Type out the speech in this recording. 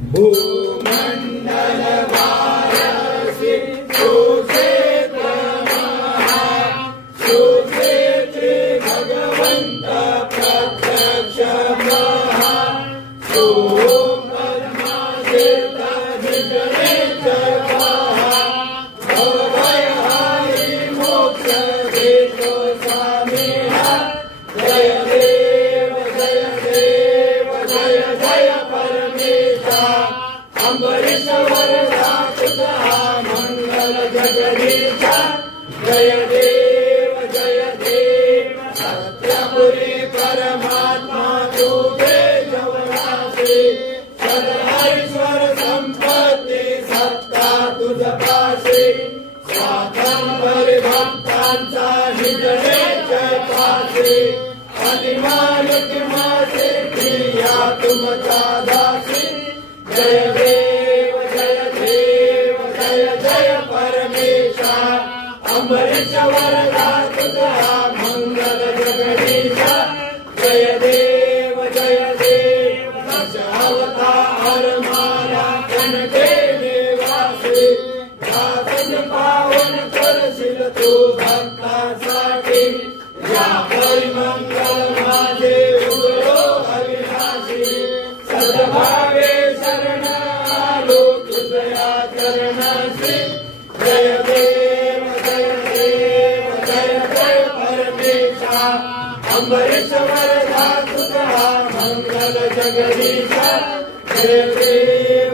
भूमंडल वारसी सुक्षेत्र महा सुक्षेत्री भगवंत प्रत्यक्ष महा सोम पद्माशीर्ष जितने महा भवभयहारी मोक्ष देतो स्वामी जय देव जय देव जय जय परमेशा अम्बरीश वरदा तुझा मंगल जगदीशा जय देव सत्यपुरी परमात्मा तुझे जवनासी सदहरीश्वर संपत्ती सत्ता तुझ पाशी स्वातंत्र्य भक्तांचा हिजडे जय पाशी अनिमान किमाचे प्रिया तुमचा दासी जय देव जय जय परमेशा अम्बरीश वरदा तुझा मंगल जगदीशा जय देव दशावतार माला कनके निवासी दासन पावन करशील तू भक्तासाठी या परिमंगल माझे उघडो अविनाशी सद्भावे शरण आलो तुझया चरणासी जय देव जय परमेशा अम्बरीश वरदा तुझा मंगल जगदीशा जय देव